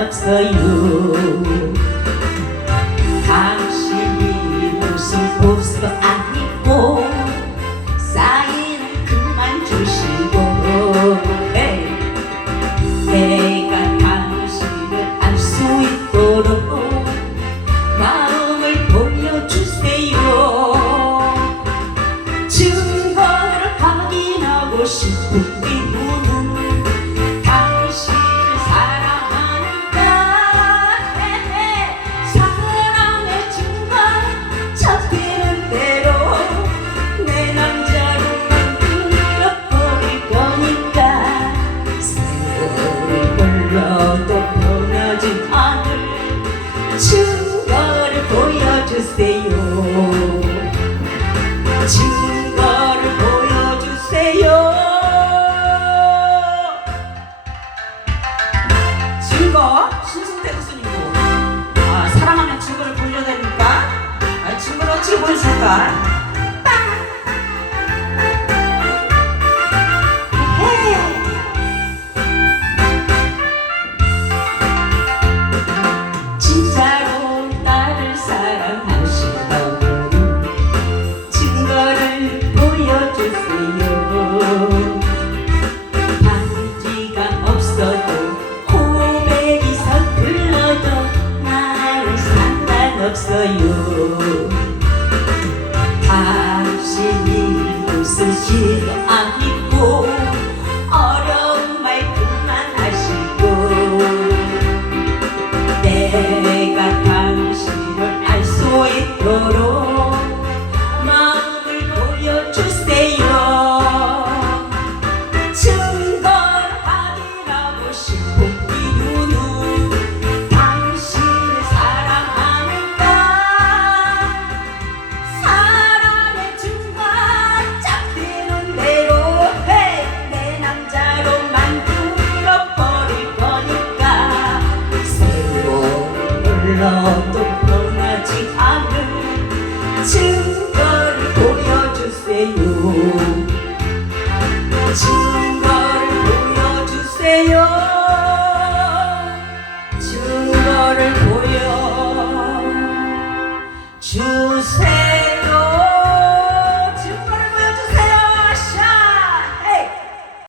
없어요 당신이 무슨 보수도 아니고 사인은 그만 주시고. 내가 당신을 알 수 있도록 마음을 보여주세요 증거를 확인하고 싶은 이 헤헤. 진짜로 나를 사랑하신다면 증거를 보여주세요 반지가 없어도 고백이 서툴러도 나를 상관없어요 내가 당신을 알 수 있도록 마음을 보여주세요. 확인하고 싶은 흘러도 변하지 않을 증거를 보여주세요